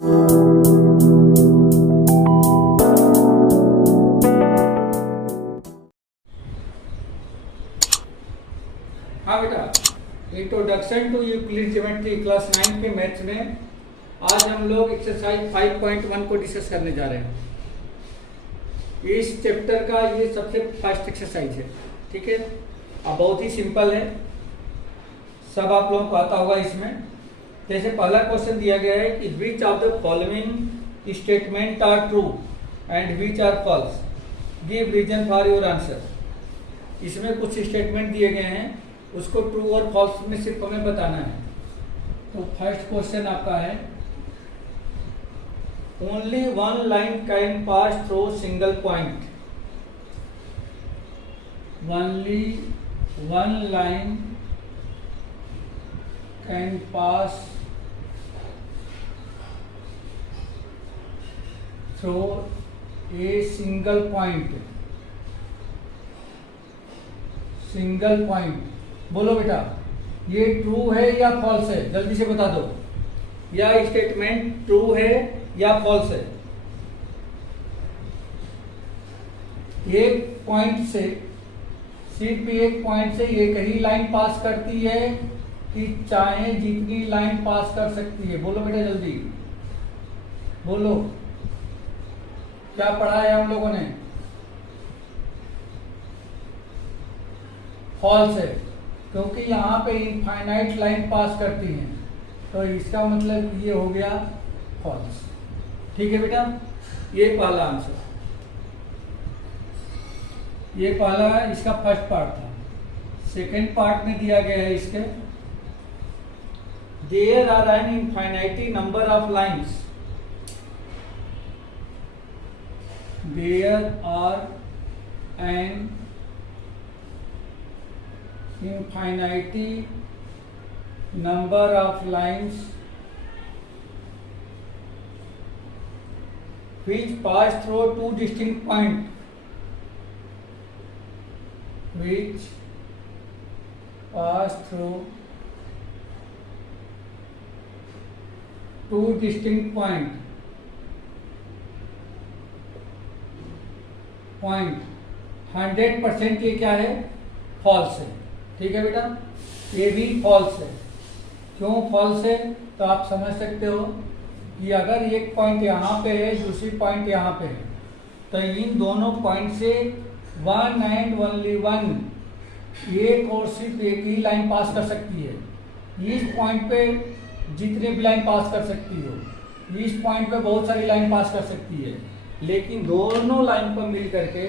हाँ बेटा, introduction to Euclid geometry class 9 के मैथ्स में आज हम लोग एक्सरसाइज 5.1 को डिस्कस करने जा रहे हैं। इस चैप्टर का ये सबसे फर्स्ट एक्सरसाइज है, ठीक है। अब बहुत ही सिंपल है, सब आप लोगों को आता होगा। इसमें जैसे पहला क्वेश्चन दिया गया है कि which of the following statement are true and which are false, give reason for your answer. इसमें कुछ स्टेटमेंट दिए गए हैं, उसको ट्रू और फॉल्स में सिर्फ हमें बताना है। तो फर्स्ट क्वेश्चन आपका है, only one line can pass through single point. Only one line can pass through a single point. Single point, बोलो बेटा, ये ट्रू है या फॉल्स है? जल्दी से बता दो, या स्टेटमेंट ट्रू है या फॉल्स है। एक पॉइंट से, सिर्फ एक पॉइंट से एक ही लाइन पास करती है कि चाहे जितनी लाइन पास कर सकती है? बोलो बेटा जल्दी बोलो, क्या पढ़ा है हम लोगों ने? फॉल्स है, क्योंकि यहाँ पे इनफाइनाइट लाइन पास करती हैं, तो इसका मतलब ये हो गया फॉल्स। ठीक है बेटा, ये पहला आंसर, ये पहला इसका फर्स्ट पार्ट था। सेकेंड पार्ट में दिया गया है इसके, there are an infinity number of lines. There are an infinity number of lines which pass through two distinct points, which pass through two distinct point 100% ये क्या है? फॉल्स है। ठीक है बेटा, ये भी फॉल्स है। क्यों फॉल्स है? तो आप समझ सकते हो कि अगर एक पॉइंट यहाँ पे है, दूसरी पॉइंट यहाँ पे है, तो इन दोनों पॉइंट से वन एंड ओनली वन, एक और सिर्फ एक ही लाइन पास कर सकती है। इस पॉइंट पे जितने भी लाइन पास कर सकती हो, इस पॉइंट पे बहुत सारी लाइन पास कर सकती है, लेकिन दोनों लाइन पर मिल करके,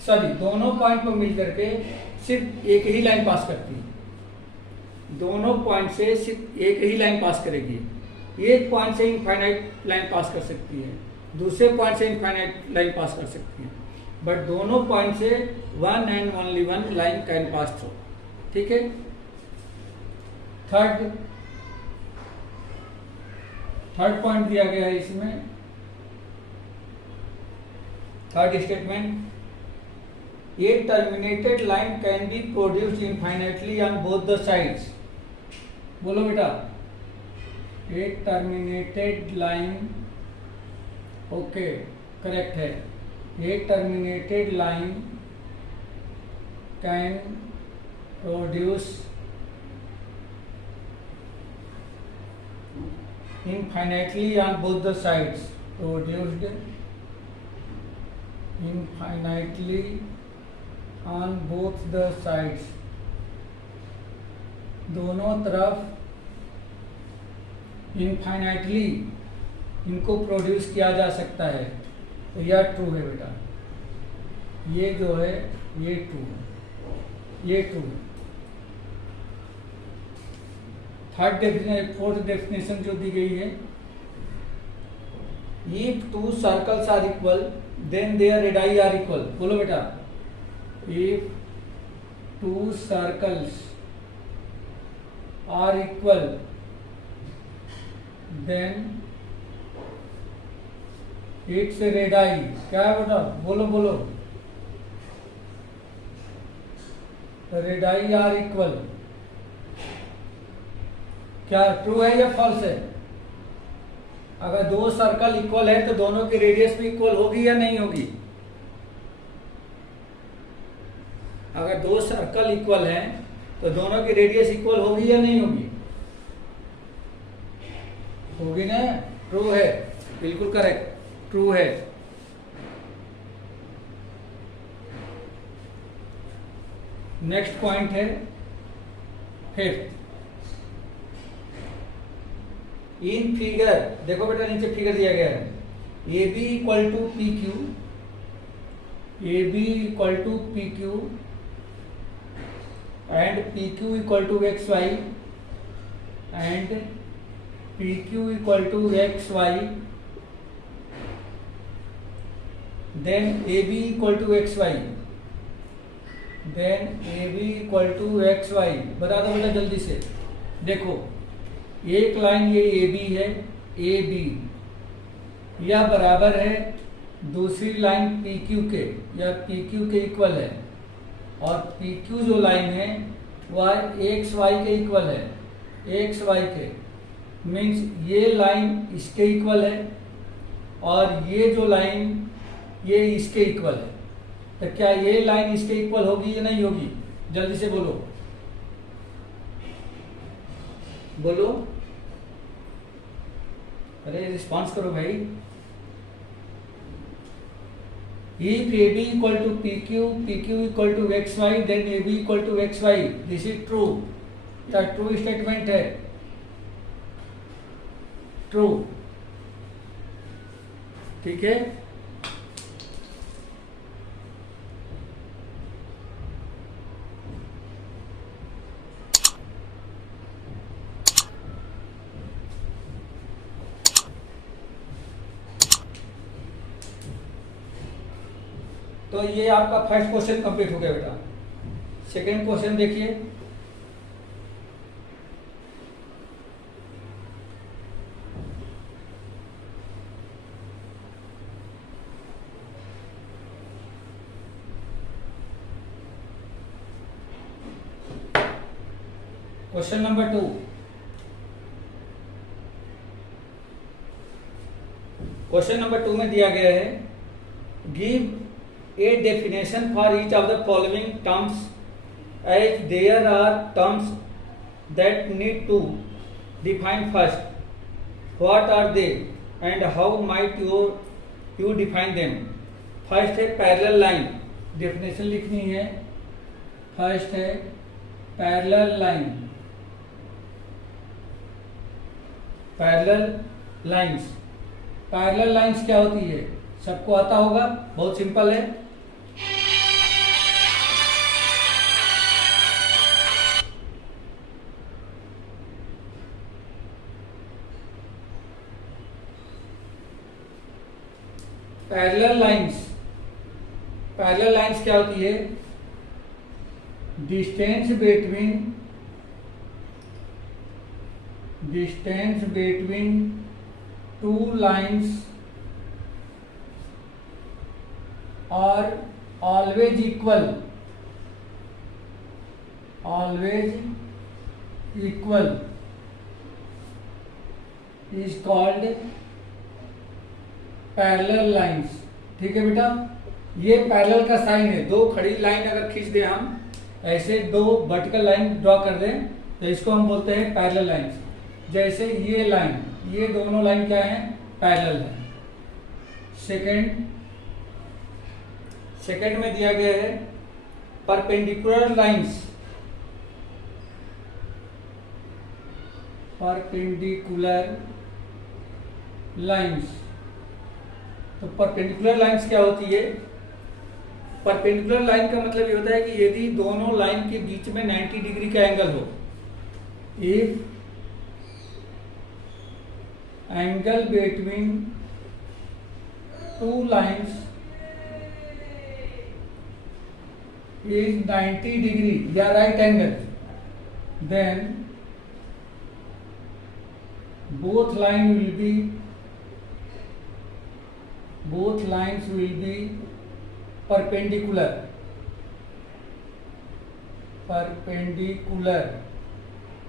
दोनों पॉइंट पर मिल करके सिर्फ एक ही लाइन पास करती है। दोनों पॉइंट से सिर्फ एक ही लाइन पास करेगी। एक पॉइंट से इनफाइनाइट लाइन पास कर सकती है, दूसरे पॉइंट से इनफाइनाइट लाइन पास कर सकती है, बट दोनों पॉइंट से one and only one line can pass through. ठीक है। थर्ड पॉइंट दिया गया है इसमें, third statement, a terminated line can be produced infinitely on both the sides। बोलो बेटा, a terminated line, okay correct है, a terminated line can produce infinitely on both the sides। produced infinitely on both the sides, दोनों तरफ infinitely इनको produce किया जा सकता है। तो यह ट्रू है बेटा, ये जो है ये ट्रू है, ये ट्रू है। फोर्थ डेफिनेशन जो दी गई है, if two circles are equal then their radii are equal. बोलो बेटा, if two circles are equal then its radii क्या है बेटा? बोलो बोलो, रेडाई आर इक्वल। क्या ट्रू है या फॉल्स है? अगर दो सर्कल इक्वल है तो दोनों की रेडियस भी इक्वल होगी या नहीं होगी? अगर दो सर्कल इक्वल हैं तो दोनों की रेडियस इक्वल होगी या नहीं होगी? होगी ना? ट्रू है, बिल्कुल करेक्ट, ट्रू है। नेक्स्ट पॉइंट है फिफ्थ। इन फिगर, देखो बेटा नीचे फिगर दिया गया है, A B equal to P Q, A B equal to P Q and P Q equal to X Y and P Q equal to X Y, then A B equal to X Y, then A B equal to X Y. बता दो बेटा जल्दी से। देखो एक line ये A B है, A B यह बराबर है दूसरी लाइन पी क्यू के, या पी क्यू के इक्वल है, और पी क्यू जो लाइन है वह एक्स वाई के इक्वल है, एक्स वाई के मीन्स ये लाइन इसके इक्वल है और ये जो लाइन ये इसके इक्वल है। तो क्या ये लाइन इसके इक्वल होगी या नहीं होगी? जल्दी से बोलो, बोलो, अरे रिस्पॉन्स करो भाई। If AB equal to PQ, PQ equal to XY, then AB equal to XY. This is true. The true statement है, true, ठीक है। तो ये आपका फर्स्ट क्वेश्चन कंप्लीट हो गया बेटा। सेकंड क्वेश्चन देखिए। Question number 2। क्वेश्चन नंबर 2 में दिया गया है, give a definition for each of the following terms as there are terms that need to define first. What are they and how might you define them? First है parallel line, definition लिखनी है। First है parallel line, parallel lines. Parallel lines क्या होती है? सबको आता होगा, बहुत सिंपल है। पैरेलल लाइंस, पैरेलल लाइंस क्या होती है? Distance between two lines are always equal, is called parallel lines. ठीक है बेटा, ये पैरेलल का साइन है। दो खड़ी लाइन अगर खींच दें हम, ऐसे दो वर्टिकल लाइन ड्रॉ कर दें तो इसको हम बोलते हैं पैरेलल लाइंस। जैसे ये लाइन, ये दोनों लाइन क्या है? पैरेलल है। सेकंड में दिया गया है परपेंडिकुलर लाइंस, परपेंडिकुलर लाइंस। तो परपेंडिकुलर लाइंस क्या होती है? परपेंडिकुलर लाइन का मतलब ये होता है कि यदि दोनों लाइन के बीच में 90 डिग्री का एंगल हो, if angle between two lines is 90 degree या right angle, then both lines will be perpendicular,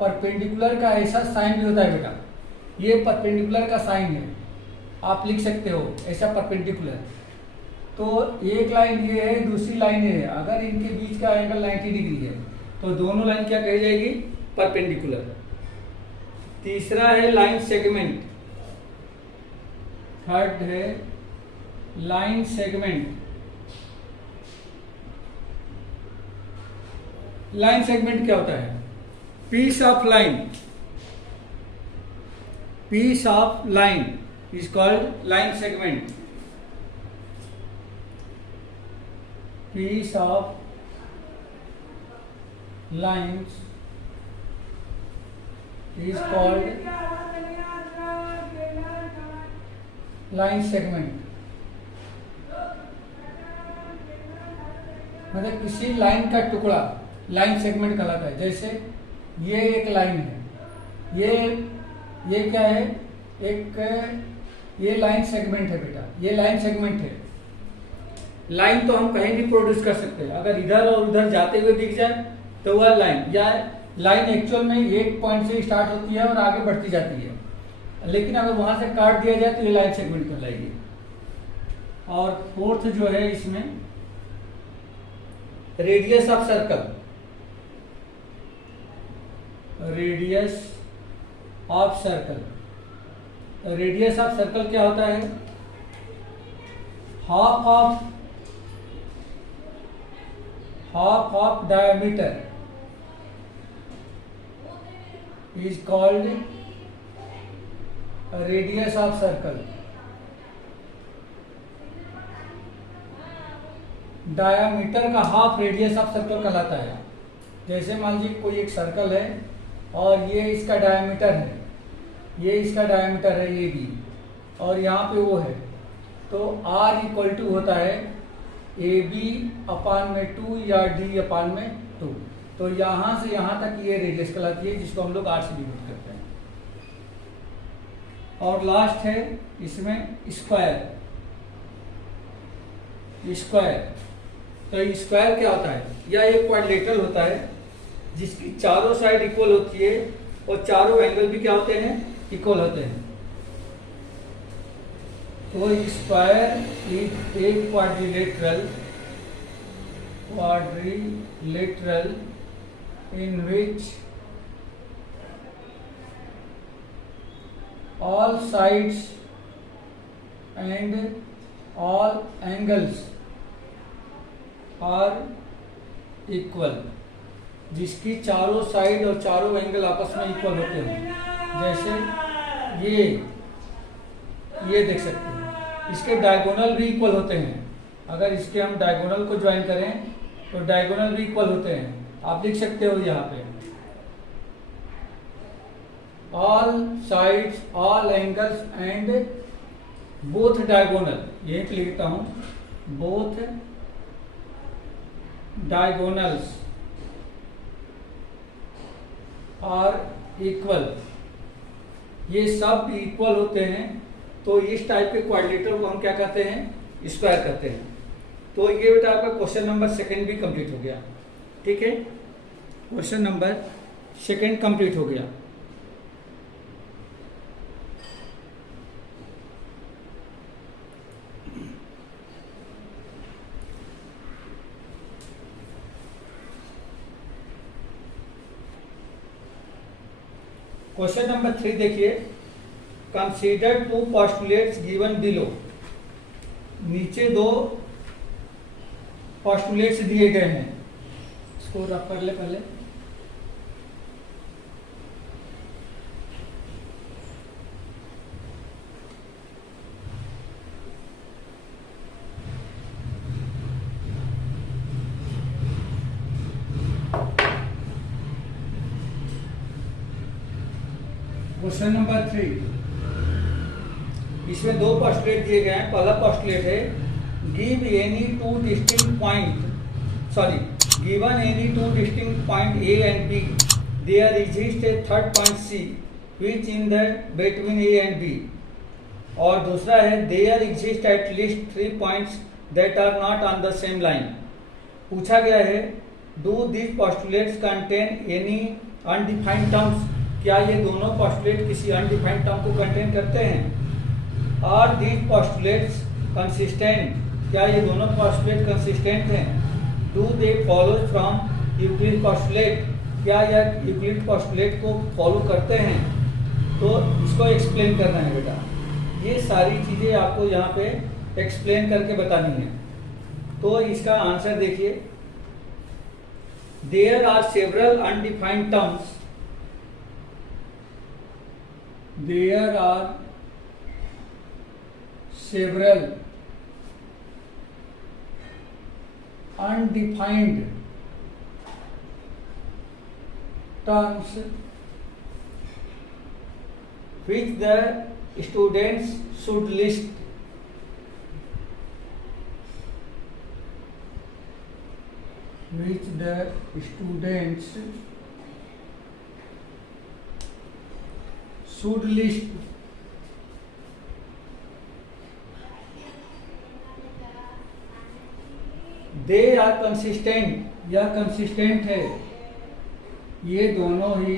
perpendicular का ऐसा साइन भी होता है बेटा, ये परपेंडिकुलर का साइन है। आप लिख सकते हो ऐसा परपेंडिकुलर। तो एक लाइन ये है, दूसरी लाइन ये है, अगर इनके बीच का एंगल 90 डिग्री है तो दोनों लाइन क्या कही जाएगी? परपेंडिकुलर। तीसरा है लाइन सेगमेंट, थर्ड है लाइन सेगमेंट। लाइन सेगमेंट क्या होता है? Piece of line, piece of line is called line segment. Piece of lines is called line segment। मतलब किसी लाइन का टुकड़ा लाइन सेगमेंट कहलाता है। जैसे ये एक लाइन है, ये क्या है? ये लाइन सेगमेंट है बेटा, ये लाइन सेगमेंट है। लाइन तो हम कहीं भी प्रोड्यूस कर सकते हैं, अगर इधर और उधर जाते हुए दिख जाए तो वह लाइन, या लाइन एक्चुअल में एक पॉइंट से स्टार्ट होती है और आगे बढ़ती जाती है, लेकिन अगर वहां से काट दिया जाए तो ये लाइन सेगमेंट कहलाएगी। और फोर्थ जो है इसमें radius of circle. Radius of circle, radius of circle क्या होता है? Half of diameter is called radius of circle। Diameter का हाफ रेडियस ऑफ सर्कल कहलाता है। जैसे मान लीजिए कोई एक सर्कल है और ये इसका डायामीटर है, ये इसका डायामीटर है ये भी, और यहाँ पे वो है, तो R इक्वल टू होता है AB अपान में 2 या D अपान में 2। तो यहां से यहां तक ये रेडियस कहलाती है, जिसको हम लोग R से डिनोट करते हैं। और लास्ट है इसमें स्क्वायर। तो स्क्वायर क्या होता है? यह एक क्वाड्रिलेटरल होता है जिसकी चारों साइड इक्वल होती है और चारों एंगल भी क्या होते हैं? इक्वल होते हैं। तो square is a quadrilateral in which all sides and all angles are equal, जिसकी चारों साइड और चारों एंगल आपस में इक्वल होते हैं। जैसे ये देख सकते हैं, इसके डायगोनल भी इक्वल होते हैं। अगर इसके हम डायगोनल को ज्वाइन करें तो डायगोनल भी इक्वल होते हैं। आप लिख सकते हो यहाँ पे all sides, all angles and both diagonal, यही पे लिखता हूं, बोथ डायगोनल्स आर इक्वल। ये सब इक्वल होते हैं, तो इस टाइप के क्वाड्रिलेटरल को हम क्या कहते हैं? स्क्वायर कहते हैं। तो ये बेटा आपका क्वेश्चन नंबर 2 भी कंप्लीट हो गया। ठीक है, क्वेश्चन नंबर 2 कंप्लीट हो गया। क्वेश्चन नंबर 3 देखिए, कंसीडर 2 पोस्टुलेट्स गिवन बिलो। नीचे 2 पोस्टुलेट्स दिए गए हैं, इसको रफ कर ले पहले। क्वेश्चन नंबर 3, इसमें 2 पोस्टुलेट दिए गए हैं। पहला पोस्टुलेट है give any 2 distinct point, given any 2 distinct point A and B, there exists a third point C which in the between A and B। और दूसरा है there exist at least 3 points that are not on the same line। पूछा गया है do these postulates contain any undefined terms, क्या ये दोनों postulate किसी अनडिफाइंड टर्म को कंटेन करते हैं? आर दीज पोस्टुलेट्स कंसिस्टेंट, क्या ये दोनों पोस्टुलेट कंसिस्टेंट हैं? Do they follow from Euclid postulate, क्या यह यूक्लिड पोस्टुलेट को फॉलो करते हैं? तो इसको एक्सप्लेन करना है बेटा। ये सारी चीज़ें आपको यहाँ पे एक्सप्लेन करके बतानी है। तो इसका आंसर देखिए, there are several undefined terms, there are several undefined terms which the students should list, which the students should list. They are consistent, या कंसिस्टेंट है, ये दोनों ही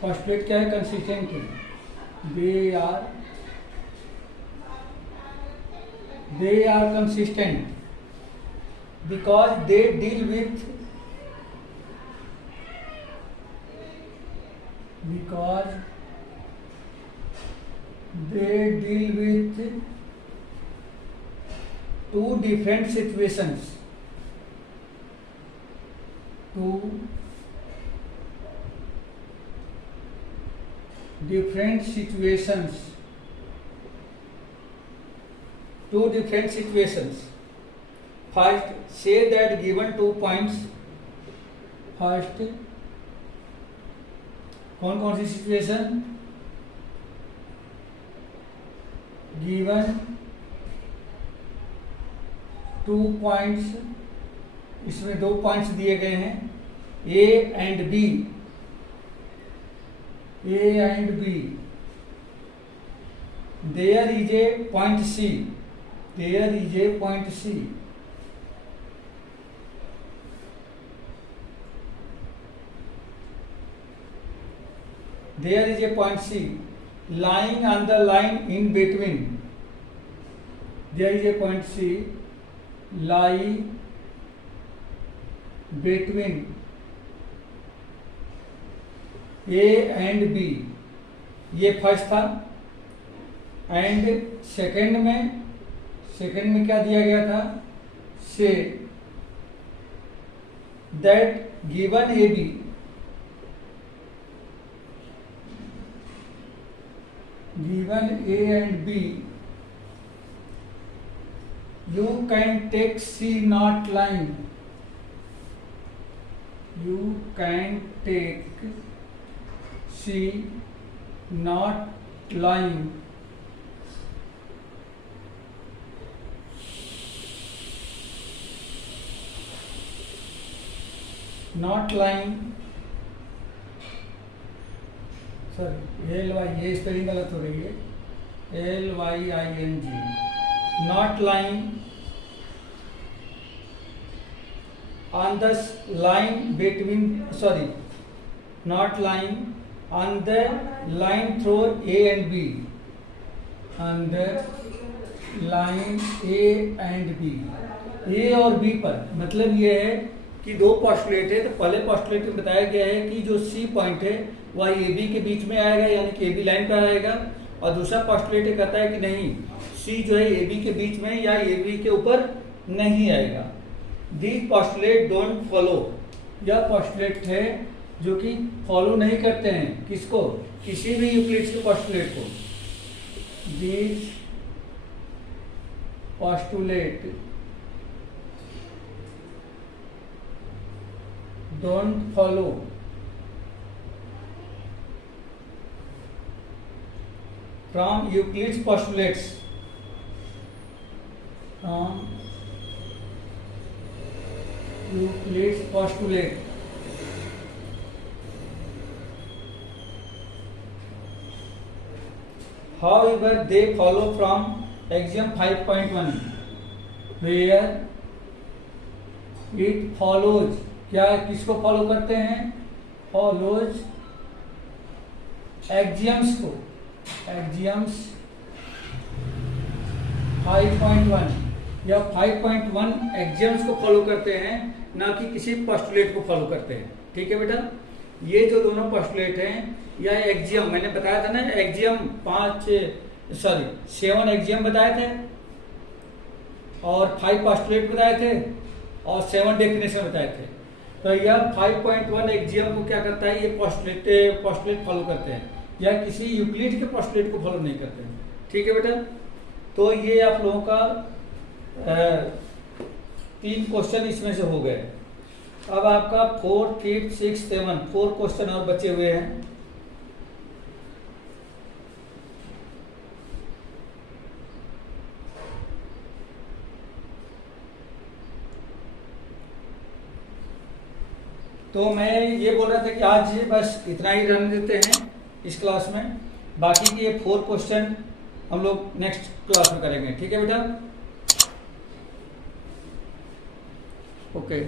पोस्टुलेट क्या है? कंसिस्टेंट है। They are consistent because they deal with, because they deal with two different situations, two different situations, two different situations. First, say that given 2 points, first कौन कौन सी सिचुएशन? गिवन 2 points, इसमें 2 points दिए गए हैं, A and B, A and B. There is a point C, there is a point C, there is a point C lying on the line in between, there is a point C lie between A and B, ये first था। And second में क्या दिया गया था? Say that given A B, given A and B, you can take C not line, you can take C not line, not line, sorry L Y, ये spelling गलत हो रही है, LYING, not line on the line between, sorry not line on the line through A and B, on the line A and B, A और B पर। मतलब ये है कि 2 पोस्टुलेट है, तो पहले पोस्टुलेट में बताया गया है कि जो सी पॉइंट है वह ए बी के बीच में आएगा, यानी कि ए बी लाइन पर आएगा, और दूसरा पोस्टुलेट कहता है कि नहीं, सी जो है ए बी के बीच में या ए बी के ऊपर नहीं आएगा। दीज पोस्टुलेट डोंट फॉलो, यह पोस्टुलेट है जो कि फॉलो नहीं करते हैं किसको? किसी भी यूक्लिड्स के पोस्टुलेट को। These postulate don't follow from Euclid's postulates, from Euclid's postulate, however they follow from axiom 5.1 where it follows, क्या किसको फॉलो करते हैं? फॉलोज एक्सियम्स को, एक्सियम्स 5.1 या 5.1 एक्सियम्स को फॉलो करते हैं, ना कि किसी पोस्टुलेट को फॉलो करते हैं। ठीक है बेटा, ये जो दोनों पोस्टुलेट हैं या एक्सियम, मैंने बताया था ना एक्सियम 7 एक्सियम बताए थे और 5 पोस्टुलेट बताए थे और 7 डेफिनेशन बताए थे। तो यह 5.1 एक्सियम को क्या करता है, ये पोस्टुलेट फॉलो करते हैं या किसी यूक्लिड के पोस्टुलेट को फॉलो नहीं करते हैं। ठीक है बेटा, तो ये आप लोगों का 3 क्वेश्चन इसमें से हो गए। अब आपका 4, 5, 6, 7 4 क्वेश्चन और बचे हुए हैं। तो मैं ये बोल रहा था कि आज बस इतना ही रहने देते हैं इस क्लास में, बाकी के 4 क्वेश्चन हम लोग नेक्स्ट क्लास में करेंगे। ठीक है बेटा, ओके।